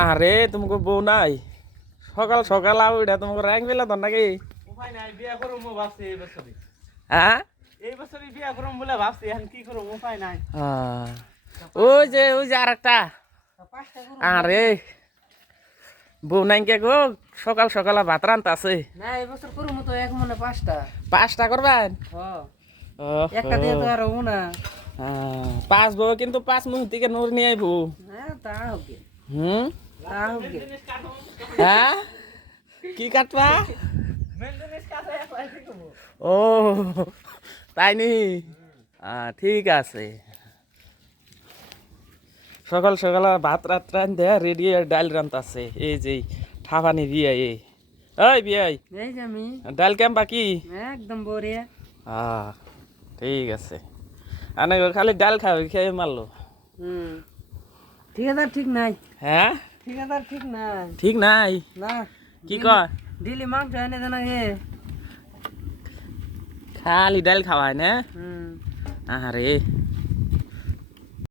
আরে তোমাকে বউ নাই সকাল সকাল ওইটা তোমাকে র্যাঙ্ক পেলে তো নাকি উপায় নাই বিয়া করব ভাবছি এই বছরই। হ্যাঁ এই বছরই বিয়া করব বলে ভাবছি, এখন কি করব উপায় নাই। ওই যে আরেকটা আরে বউ নাই কে গো সকাল সকাল ভাত রান্তা আছে না এই বছর করবো তো এক মনে 5টা। 5টা করবেন একটা দিয়ে তো আর হবো না। 5 বউ কিন্তু 5 মুখ থেকে নূর নিয়ে আইবো হ্যাঁ তা হবে, তা হবে। হ্যাঁ কি কাটবা মেনটেনেন্স কাছে একলাই কি করব? ও তাই নি ঠিক আছে সকাল সকাল ভাত রাত রান্ধে রেডি ডাল রান্তাছে এই যে ঠাফানি বিয়ে এই বিয়ে এই যে আমি ডাল কেম বাকি একদম বড়িয়া। ঠিক আছে আনে খালি ডাল খাবে খেয়ে মারলো ঠিকাদার ঠিক নাই, হ্যাঁ ঠিকাদার ঠিক নাই। ঠিক নাই না কি কয় দিলি মাংস এনে দেনা গে। খালি ডাল খাওয়ায় না হুম আরে